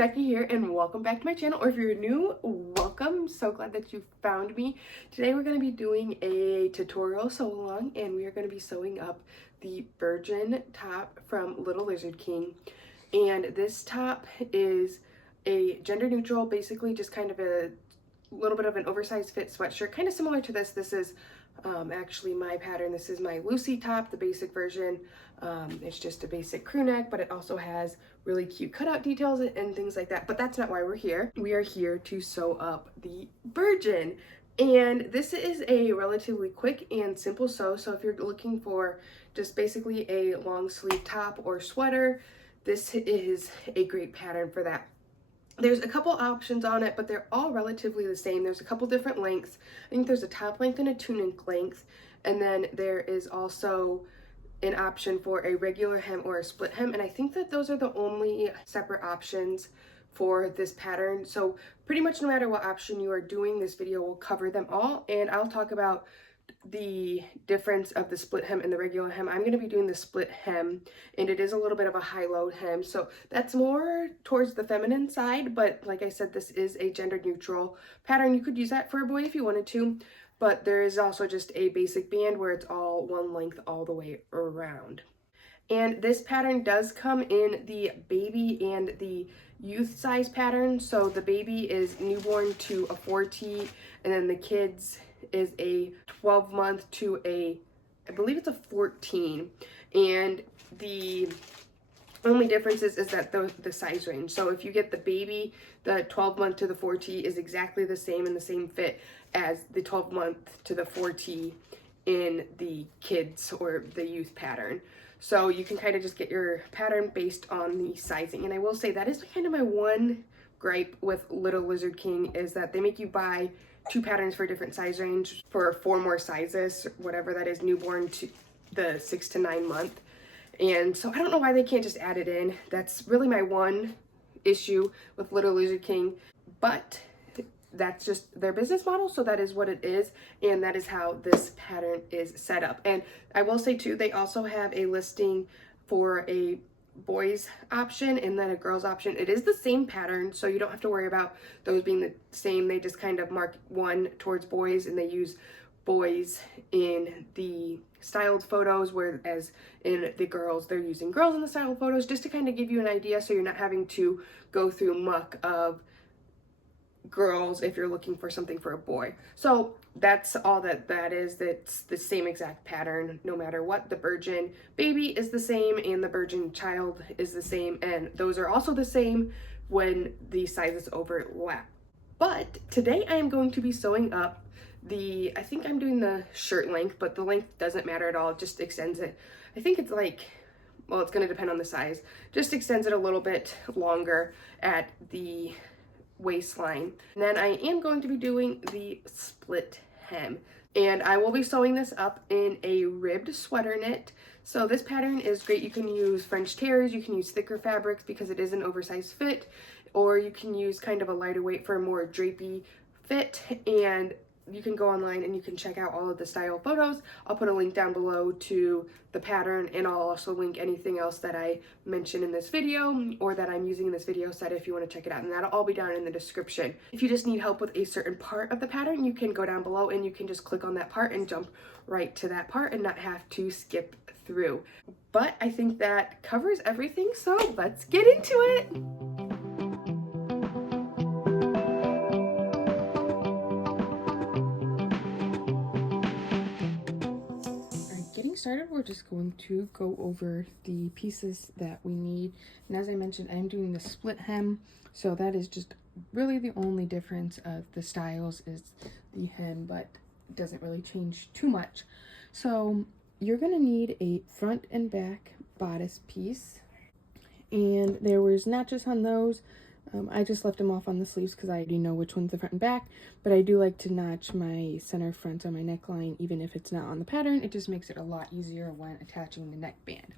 Becky here, and welcome back to my channel. Or if you're new, welcome. So glad that you found me. Today we're going to be doing a tutorial sew along, and we are going to be sewing up the Bergen top from Little Lizard King. And this top is a gender neutral, basically just kind of a little bit of an oversized fit sweatshirt, kind of similar to this. This is actually my pattern. This is my Lucy top, the basic version. It's just a basic crew neck, but it also has really cute cutout details and things like that. But that's not why we're here. We are here to sew up the Bergen. And this is a relatively quick and simple sew. So if you're looking for just basically a long sleeve top or sweater, this is a great pattern for that. There's a couple options on it, but they're all relatively the same. There's a couple different lengths. I think there's a top length and a tunic length. And then there is also an option for a regular hem or a split hem. And I think that those are the only separate options for this pattern. So pretty much no matter what option you are doing, this video will cover them all. And I'll talk about the difference of the split hem and the regular hem. I'm going to be doing the split hem, and it is a little bit of a high-low hem, so that's more towards the feminine side. But like I said, this is a gender neutral pattern. You could use that for a boy if you wanted to, but there is also just a basic band where it's all one length all the way around. And this pattern does come in the baby and the youth size pattern. So the baby is newborn to a 4T, and then the kids is a 12-month to I believe it's a 14. And the only difference is that the size range. So if you get the baby, the 12-month to the 4T is exactly the same and the same fit as the 12-month to the 4T in the kids or the youth pattern. So you can kind of just get your pattern based on the sizing. And I will say that is kind of my one gripe with Little Lizard King, is that they make you buy 2 patterns for a different size range for 4 more sizes, whatever that is, newborn to the 6 to 9 month. And so I don't know why they can't just add it in. That's really my one issue with Little Lizard King, but that's just their business model, so that is what it is, and that is how this pattern is set up. And I will say too, they also have a listing for a boys option and then a girls option. It is the same pattern, so you don't have to worry about those being the same. They just kind of mark one towards boys, and they use boys in the styled photos, whereas in the girls, they're using girls in the styled photos, just to kind of give you an idea, so you're not having to go through muck of girls if you're looking for something for a boy. So that's all that is. That's the same exact pattern no matter what. The Bergen baby is the same, and the Bergen child is the same, and those are also the same when the sizes overlap. But today I am going to be sewing up I think I'm doing the shirt length, but the length doesn't matter at all. It just extends it. I think it's like, well, it's going to depend on the size. Just extends it a little bit longer at the waistline. And then I am going to be doing the split hem, and I will be sewing this up in a ribbed sweater knit. So this pattern is great. You can use French tears, you can use thicker fabrics because it is an oversized fit, or you can use kind of a lighter weight for a more drapey fit. And you can go online and you can check out all of the style photos. I'll put a link down below to the pattern, and I'll also link anything else that I mention in this video or that I'm using in this video set if you want to check it out, and that'll all be down in the description. If you just need help with a certain part of the pattern, you can go down below and you can just click on that part and jump right to that part and not have to skip through. But I think that covers everything, so let's get into it. Started, we're just going to go over the pieces that we need. And as I mentioned, I'm doing the split hem, so that is just really the only difference of the styles is the hem, but it doesn't really change too much. So you're going to need a front and back bodice piece, and there was notches on those. I just left them off on the sleeves because I already know which one's the front and back, but I do like to notch my center front on my neckline even if it's not on the pattern. It just makes it a lot easier when attaching the neckband.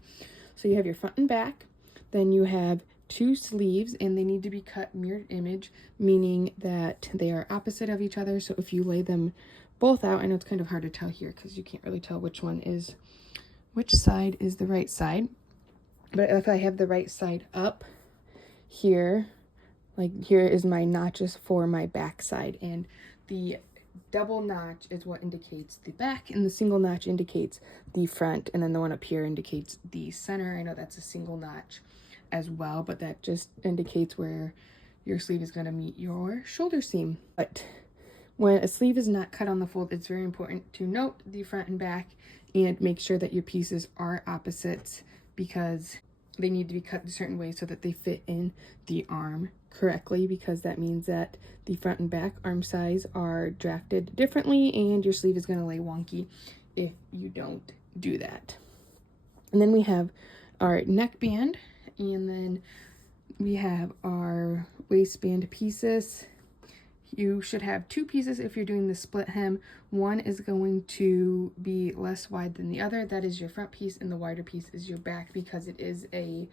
So you have your front and back, then you have 2 sleeves, and they need to be cut mirrored image, meaning that they are opposite of each other. So if you lay them both out, I know it's kind of hard to tell here because you can't really tell which side is the right side, but if I have the right side up here, Like here is my notches for my back side, and the double notch is what indicates the back, and the single notch indicates the front, and then the one up here indicates the center. I know that's a single notch as well, but that just indicates where your sleeve is going to meet your shoulder seam. But when a sleeve is not cut on the fold, it's very important to note the front and back and make sure that your pieces are opposites, because they need to be cut a certain way so that they fit in the arm correctly, because that means that the front and back arm size are drafted differently and your sleeve is going to lay wonky if you don't do that. And then we have our neckband, and then we have our waistband pieces. You should have two pieces if you're doing the split hem. One is going to be less wide than the other. That is your front piece, and the wider piece is your back, because it is a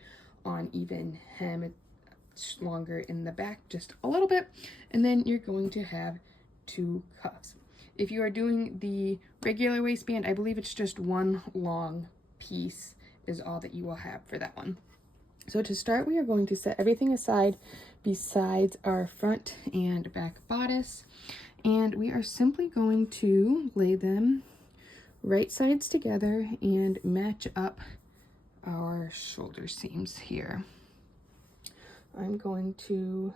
uneven hem. It's longer in the back just a little bit. And then you're going to have two cuffs. If you are doing the regular waistband, I believe it's just one long piece is all that you will have for that one. So to start, we are going to set everything aside besides our front and back bodice, and we are simply going to lay them right sides together and match up our shoulder seams here. I'm going to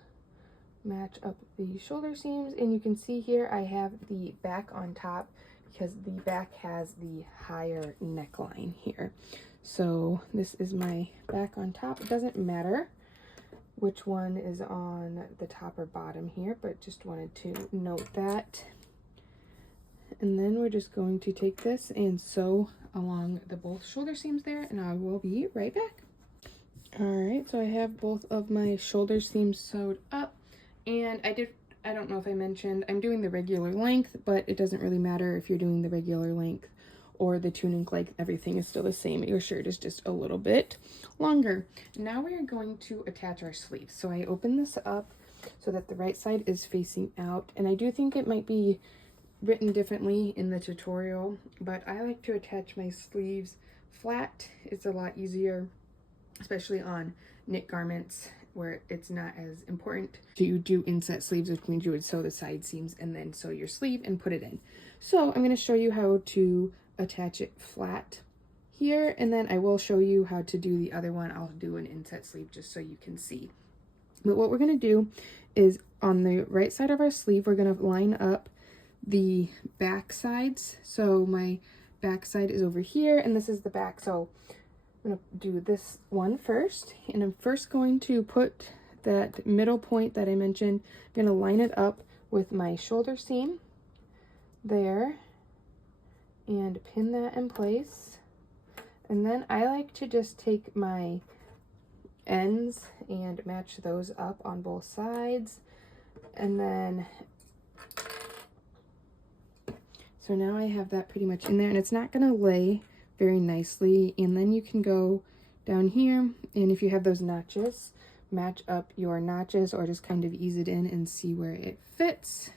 match up the shoulder seams, and you can see here I have the back on top because the back has the higher neckline here. So this is my back on top. It doesn't matter which one is on the top or bottom here, but just wanted to note that. And then we're just going to take this and sew along the both shoulder seams there, and I will be right back. All right, so I have both of my shoulder seams sewed up, and I don't know if I mentioned, I'm doing the regular length, but it doesn't really matter if you're doing the regular length or the tunic length. Everything is still the same. Your shirt is just a little bit longer. Now we are going to attach our sleeves. So I open this up so that the right side is facing out, and I do think it might be written differently in the tutorial, but I like to attach my sleeves flat. It's a lot easier, especially on knit garments where it's not as important to do inset sleeves, which means you would sew the side seams and then sew your sleeve and put it in. So I'm going to show you how to attach it flat here, and then I will show you how to do the other one. I'll do an inset sleeve just so you can see. But what we're going to do is on the right side of our sleeve, we're going to line up the back sides. So my back side is over here, and this is the back. So I'm going to do this one first, and I'm first going to put that middle point that I mentioned. I'm going to line it up with my shoulder seam there and pin that in place. And then I like to just take my ends and match those up on both sides. And then, so now I have that pretty much in there, and it's not going to lay very nicely. And then you can go down here, and if you have those notches, match up your notches or just kind of ease it in and see where it fits.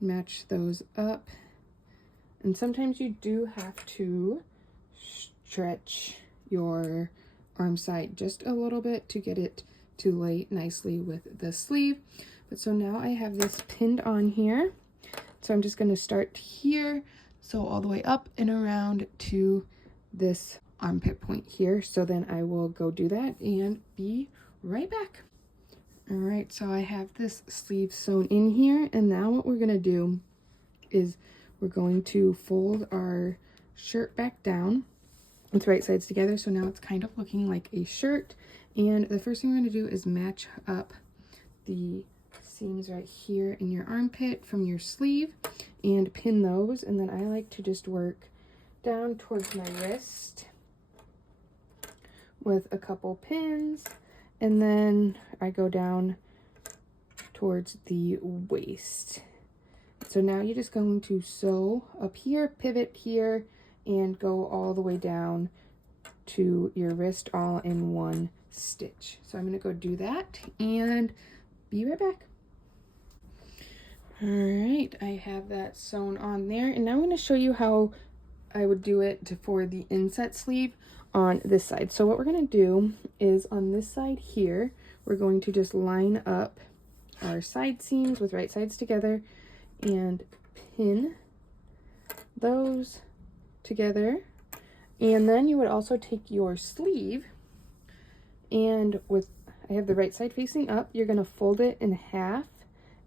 Match those up, and sometimes you do have to stretch your arm side just a little bit to get it to lay nicely with the sleeve. But so now I have this pinned on here, so I'm just going to start here, sew all the way up and around to this armpit point here. So then I will go do that and be right back. All right, so I have this sleeve sewn in here, and now what we're going to do is we're going to fold our shirt back down with right sides together. So now it's kind of looking like a shirt, and the first thing we're going to do is match up the seams right here in your armpit from your sleeve and pin those. And then I like to just work down towards my wrist with a couple pins, and then I go down towards the waist. So now you're just going to sew up here, pivot here, and go all the way down to your wrist all in one stitch. So I'm going to go do that and be right back. All right, I have that sewn on there, and now I'm going to show you how I would do it for the inset sleeve on this side. So what we're going to do is on this side here, we're going to just line up our side seams with right sides together and pin those together. And then you would also take your sleeve, and I have the right side facing up, you're going to fold it in half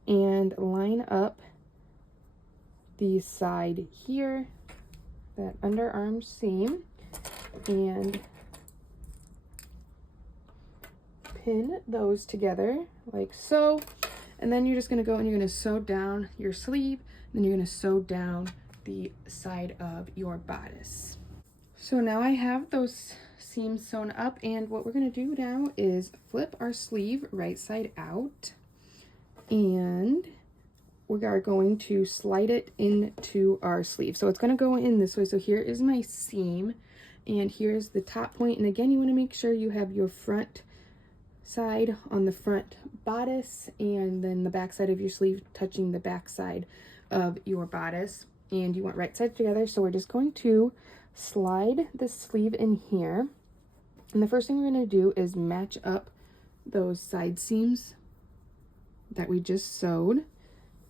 and line up the side here, that underarm seam, and pin those together like so. And then you're just going to go and you're going to sew down your sleeve, then you're going to sew down the side of your bodice. So now I have those seams sewn up, and what we're going to do now is flip our sleeve right side out, and we are going to slide it into our sleeve. So it's going to go in this way. So here is my seam, and here's the top point. And again, you want to make sure you have your front side on the front bodice, and then the back side of your sleeve touching the back side of your bodice, and you want right sides together. So we're just going to slide the sleeve in here, and the first thing we're going to do is match up those side seams that we just sewed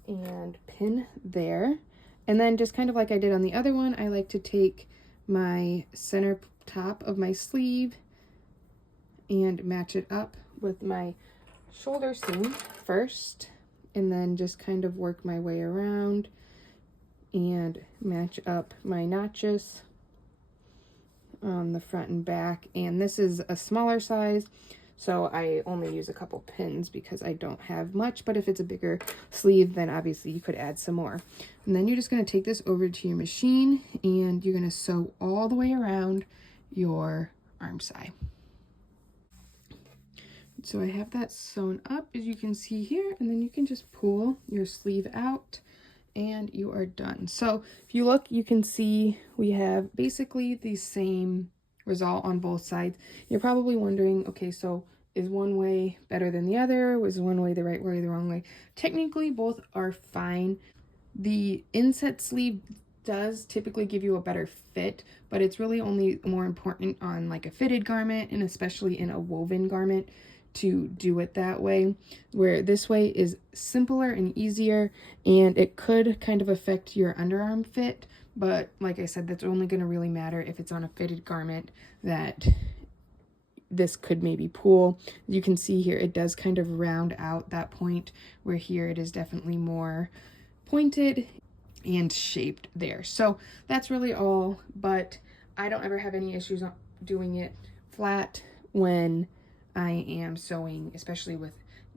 and pin there. And then just kind of like I did on the other one, I like to take my center top of my sleeve and match it up with my shoulder seam first, and then just kind of work my way around and match up my notches on the front and back. And this is a smaller size, so I only use a couple pins because I don't have much, but if it's a bigger sleeve, then obviously you could add some more. And then you're just going to take this over to your machine, and you're going to sew all the way around your arm side. So I have that sewn up, as you can see here, and then you can just pull your sleeve out and you are done. So if you look, you can see we have basically the same result on both sides. You're probably wondering, okay, so is one way better than the other? Was one way the right way, the wrong way? Technically, both are fine. The inset sleeve does typically give you a better fit, but it's really only more important on like a fitted garment, and especially in a woven garment, to do it that way, where this way is simpler and easier, and it could kind of affect your underarm fit, but like I said, that's only going to really matter if it's on a fitted garment that this could maybe pull. You can see here it does kind of round out that point, where here it is definitely more pointed and shaped there. So that's really all, but I don't ever have any issues doing it flat when I am sewing, especially with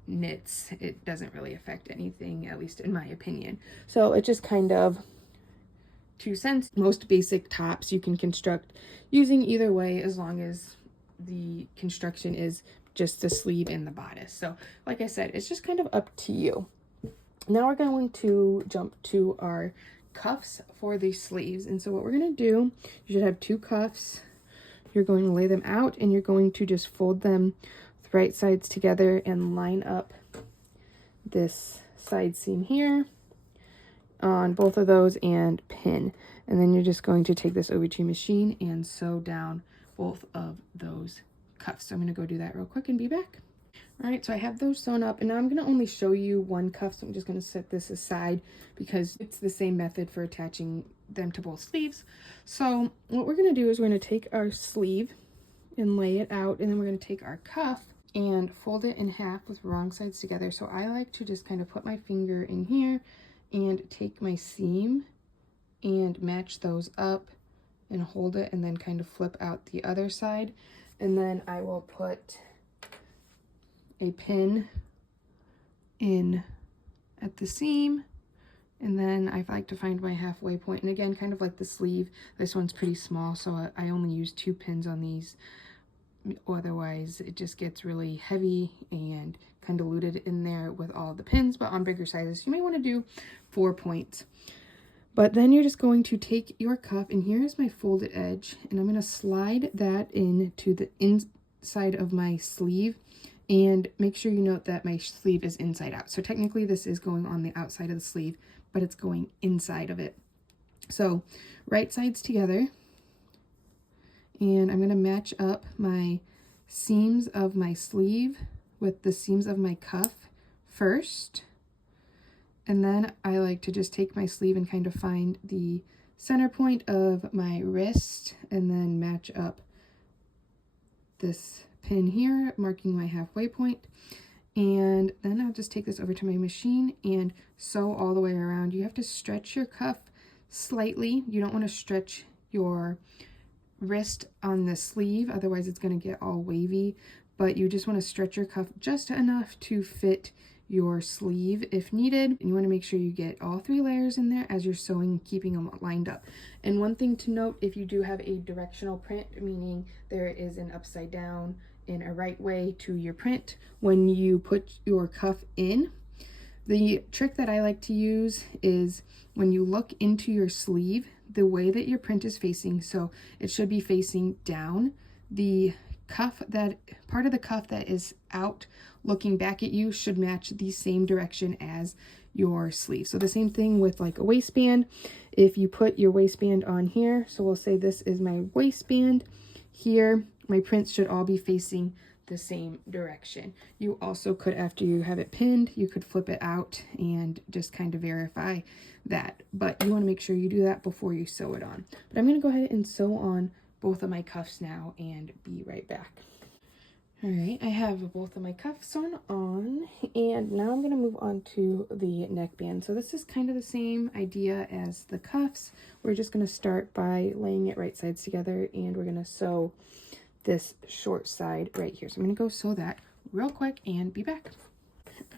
knits. It doesn't really affect anything, at least in my opinion. So it just kind of 2 cents. Most basic tops you can construct using either way, as long as the construction is just the sleeve and the bodice. So like I said, it's just kind of up to you. Now we're going to jump to our cuffs for the sleeves. And so what we're going to do, you should have 2 cuffs. You're going to lay them out, and you're going to just fold them with right sides together and line up this side seam here on both of those and pin. And then you're just going to take this over to your machine and sew down both of those cuffs. So I'm going to go do that real quick and be back. All right, so I have those sewn up, and now I'm going to only show you one cuff, so I'm just going to set this aside because it's the same method for attaching them to both sleeves. So what we're going to do is we're going to take our sleeve and lay it out, and then we're going to take our cuff and fold it in half with wrong sides together. So I like to just kind of put my finger in here and take my seam and match those up and hold it, and then kind of flip out the other side, and then I will put a pin in at the seam, and then I like to find my halfway point. And again, kind of like the sleeve, this one's pretty small, so I only use 2 pins on these. Otherwise it just gets really heavy and kind of diluted in there with all the pins. But on bigger sizes you may want to do 4 points. But then you're just going to take your cuff, and here is my folded edge, and I'm going to slide that into the inside of my sleeve. And make sure you note that my sleeve is inside out. So technically this is going on the outside of the sleeve, but it's going inside of it. So right sides together, And I'm going to match up my seams of my sleeve with the seams of my cuff first. And then I like to just take my sleeve and kind of find the center point of my wrist and then match up this pin here, marking my halfway point. And then I'll just take this over to my machine and sew all the way around. You have to stretch your cuff slightly. You don't want to stretch your wrist on the sleeve, otherwise it's going to get all wavy, but you just want to stretch your cuff just enough to fit your sleeve if needed. And you want to make sure you get all 3 layers in there as you're sewing, keeping them lined up. And one thing to note, if you do have a directional print, meaning there is an upside down and a right way to your print, when you put your cuff in, the trick that I like to use is when you look into your sleeve, the way that your print is facing, so it should be facing down, the cuff, that part of the cuff that is out looking back at you should match the same direction as your sleeve. So the same thing with like a waistband. If you put your waistband on here, so we'll say this is my waistband here, my prints should all be facing the same direction. You also could, after you have it pinned, you could flip it out and just kind of verify that, but you want to make sure you do that before you sew it on. But I'm going to go ahead and sew on both of my cuffs now and be right back. All right, I have both of my cuffs sewn on, and now I'm going to move on to the neckband. So this is kind of the same idea as the cuffs. We're just going to start by laying it right sides together, and we're going to sew this short side right here. So I'm going to go sew that real quick and be back.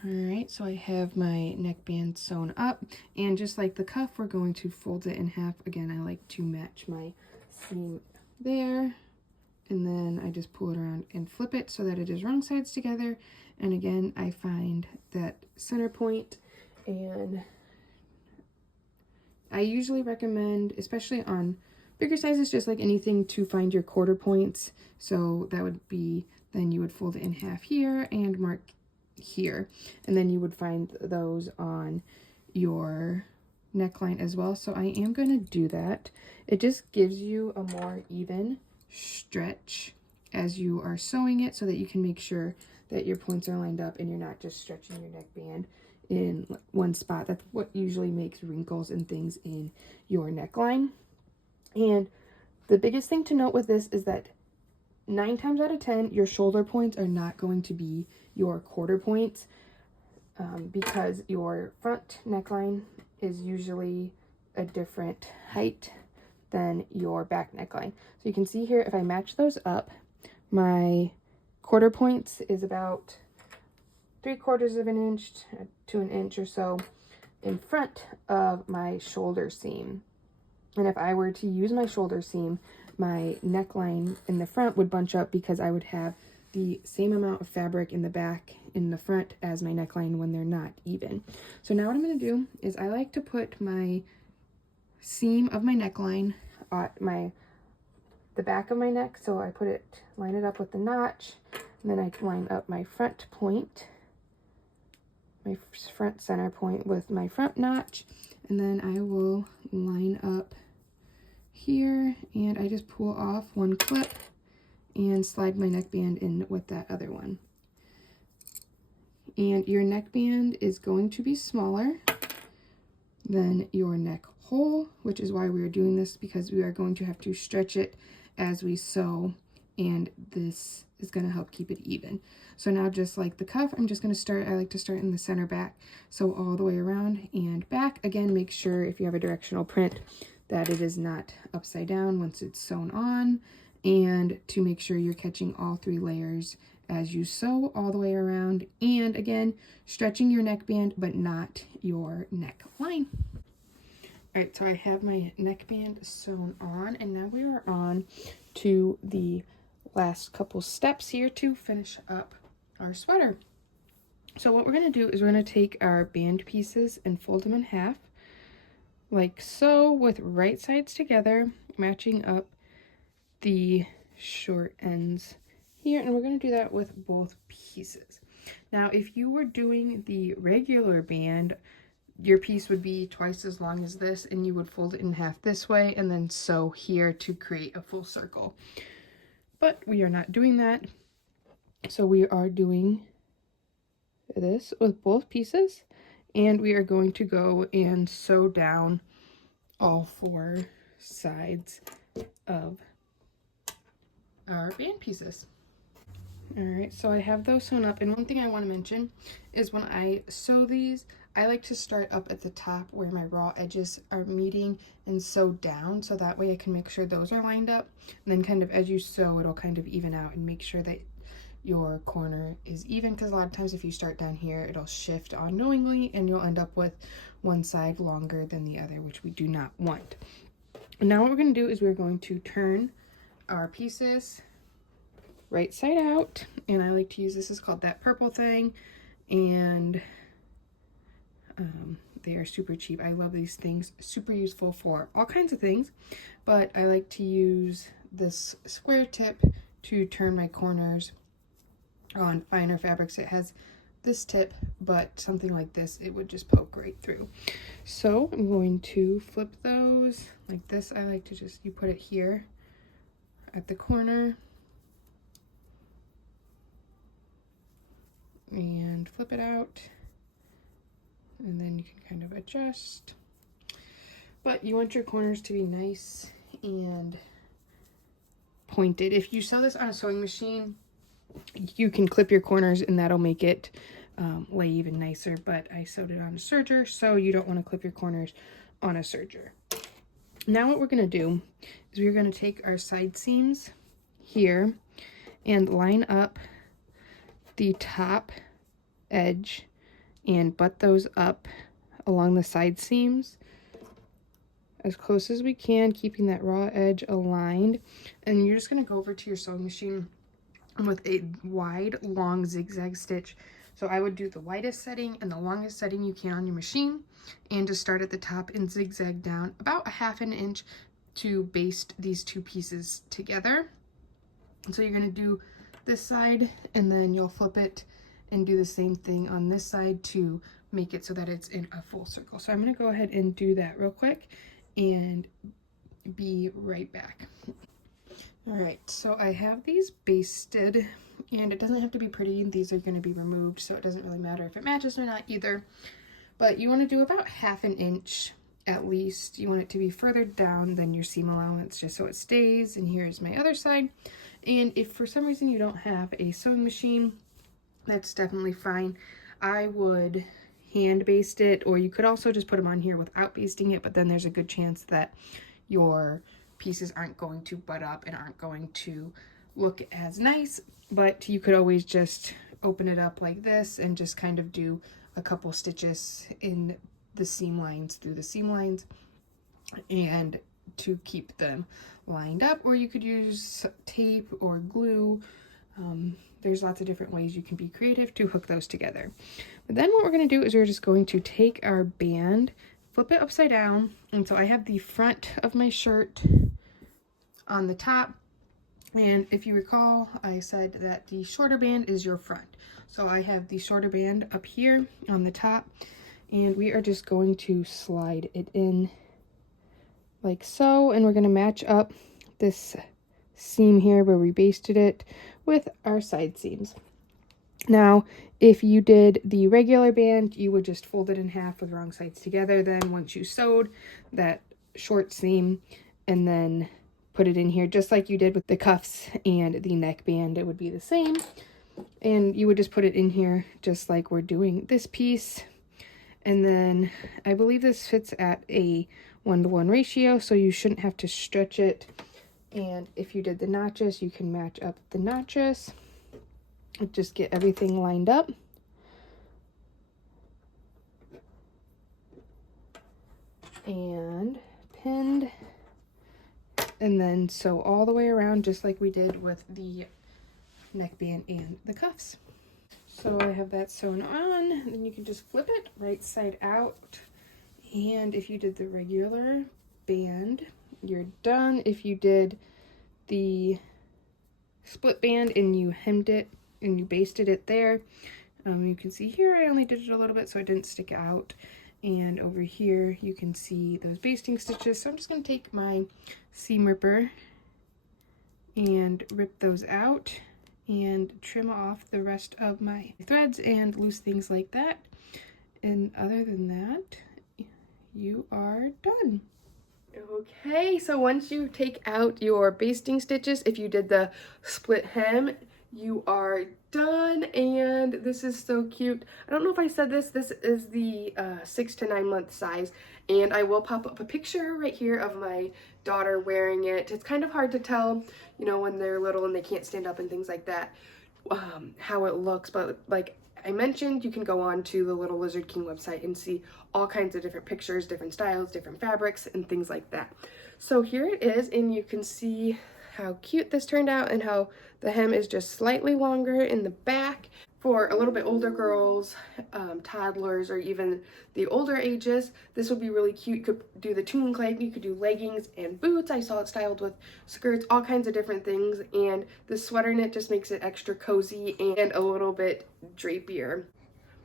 All right, so I have my neckband sewn up, and just like the cuff, we're going to fold it in half. Again, I like to match my seam there, and then I just pull it around and flip it so that it is wrong sides together. And again, I find that center point, and I usually recommend, especially on bigger sizes, just like anything, to find your quarter points. So that would be, then you would fold it in half here and mark here, and then you would find those on your neckline as well. So I am going to do that. It just gives you a more even stretch as you are sewing it, so that you can make sure that your points are lined up and you're not just stretching your neckband in one spot. That's what usually makes wrinkles and things in your neckline. And the biggest thing to note with this is that 9 times out of 10, your shoulder points are not going to be your quarter points, because your front neckline is usually a different height than your back neckline. So you can see here, if I match those up, my quarter points is about 3/4 of an inch to an inch or so in front of my shoulder seam. And if I were to use my shoulder seam, my neckline in the front would bunch up, because I would have the same amount of fabric in the back in the front as my neckline when they're not even. So now what I'm going to do is I like to put my seam of my neckline at the back of my neck. So I put it, line it up with the notch, and then I line up my front point, my front center point with my front notch, and then I will line up here, and I just pull off one clip and slide my neckband in with that other one. And your neckband is going to be smaller than your neck hole, which is why we are doing this, because we are going to have to stretch it as we sew, and this is going to help keep it even. So now, just like the cuff, I'm just going to start, I like to start in the center back, sew all the way around and back. Again, make sure if you have a directional print that it is not upside down once it's sewn on, and to make sure you're catching all 3 layers as you sew all the way around. And again, stretching your neckband, but not your neckline. All right, so I have my neckband sewn on, and now we are on to the last couple steps here to finish up our sweater. So what we're going to do is we're going to take our band pieces and fold them in half, like so, with right sides together, matching up the short ends here, and we're going to do that with both pieces. Now, if you were doing the regular band, your piece would be twice as long as this, and you would fold it in half this way and then sew here to create a full circle. But we are not doing that. So we are doing this with both pieces, and we are going to go and sew down all 4 sides of our band pieces. Alright, so I have those sewn up, and one thing I want to mention is when I sew these, I like to start up at the top where my raw edges are meeting and sew down, so that way I can make sure those are lined up, and then kind of as you sew, it'll kind of even out and make sure that your corner is even, because a lot of times if you start down here, it'll shift unknowingly and you'll end up with one side longer than the other, which we do not want. And now what we're going to do is we're going to turn our pieces right side out, and I like to use this is called That Purple Thing, and they are super cheap. I love these things, super useful for all kinds of things, but I like to use this square tip to turn my corners on finer fabrics. It has this tip, but something like this, it would just poke right through. So I'm going to flip those like this. I like to just, you put it here at the corner and flip it out, and then you can kind of adjust. But you want your corners to be nice and pointed. If you sew this on a sewing machine, you can clip your corners and that'll make it lay even nicer, but I sewed it on a serger, so you don't want to clip your corners on a serger. Now what we're going to do is we're going to take our side seams here and line up the top edge and butt those up along the side seams as close as we can, keeping that raw edge aligned. And you're just going to go over to your sewing machine with a wide, long zigzag stitch. So I would do the widest setting and the longest setting you can on your machine, and just start at the top and zigzag down about 1/2 inch to baste these 2 pieces together. And so you're going to do this side, and then you'll flip it and do the same thing on this side to make it so that it's in a full circle. So I'm going to go ahead and do that real quick and be right back. Alright, so I have these basted, and it doesn't have to be pretty. These are going to be removed, so it doesn't really matter if it matches or not either. But you want to do about 1/2 inch at least. You want it to be further down than your seam allowance, just so it stays. And here's my other side. And if for some reason you don't have a sewing machine, that's definitely fine. I would hand baste it, or you could also just put them on here without basting it, but then there's a good chance that your pieces aren't going to butt up and aren't going to look as nice. But you could always just open it up like this and just kind of do a couple stitches in the seam lines, through the seam lines, and to keep them lined up. Or you could use tape or glue. There's lots of different ways you can be creative to hook those together. But then what we're going to do is we're just going to take our band, flip it upside down, and so I have the front of my shirt on the top, and if you recall, I said that the shorter band is your front. So I have the shorter band up here on the top, and we are just going to slide it in like so, and we're going to match up this seam here where we basted it with our side seams. Now, if you did the regular band, you would just fold it in half with wrong sides together. Then once you sewed that short seam, and then put it in here just like you did with the cuffs and the neckband, it would be the same. And you would just put it in here just like we're doing this piece. And then I believe this fits at a 1-to-1 ratio, so you shouldn't have to stretch it. And if you did the notches, you can match up the notches. Just get everything lined up. And pinned. And then sew all the way around just like we did with the neckband and the cuffs. So I have that sewn on, then you can just flip it right side out. And if you did the regular band, you're done. If you did the split band and you hemmed it and you basted it there, you can see here I only did it a little bit so it didn't stick out. And over here you can see those basting stitches. So I'm just going to take my seam ripper and rip those out and trim off the rest of my threads and loose things like that. And other than that, you are done. Okay, so once you take out your basting stitches, if you did the split hem, you are done. And this is so cute. I don't know if I said this is the 6 to 9 month size, and I will pop up a picture right here of my daughter wearing it. It's kind of hard to tell, you know, when they're little and they can't stand up and things like that, how it looks, but like I mentioned, you can go on to the Little Lizard King website and see all kinds of different pictures, different styles, different fabrics, and things like that. So here it is, and you can see how cute this turned out and how the hem is just slightly longer in the back. For a little bit older girls, toddlers, or even the older ages, this would be really cute. You could do the tunic leg, you could do leggings and boots. I saw it styled with skirts, all kinds of different things, and the sweater knit just makes it extra cozy and a little bit drapier.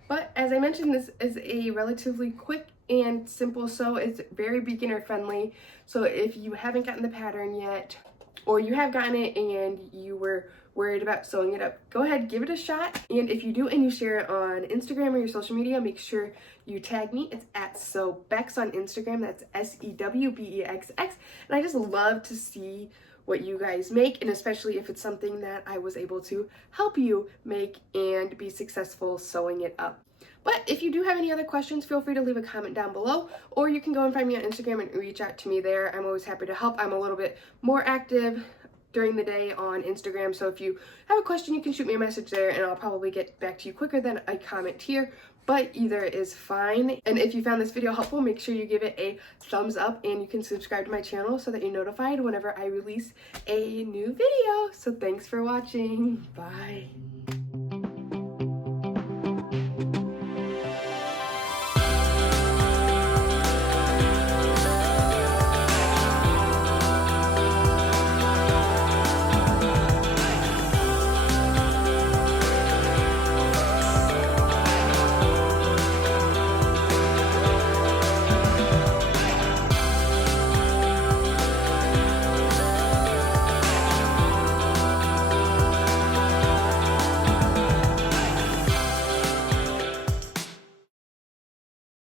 But as I mentioned, this is a relatively quick and simple sew. It's very beginner friendly, so if you haven't gotten the pattern yet, or you have gotten it and you were worried about sewing it up, go ahead, give it a shot. And if you do and you share it on Instagram or your social media, make sure you tag me. It's at Sewbexx on Instagram. That's Sewbexx. And I just love to see what you guys make, and especially if it's something that I was able to help you make and be successful sewing it up. But if you do have any other questions, feel free to leave a comment down below, or you can go and find me on Instagram and reach out to me there. I'm always happy to help. I'm a little bit more active during the day on Instagram, so if you have a question, you can shoot me a message there and I'll probably get back to you quicker than a comment here, but either is fine. And if you found this video helpful, make sure you give it a thumbs up, and you can subscribe to my channel so that you're notified whenever I release a new video. So thanks for watching. Bye.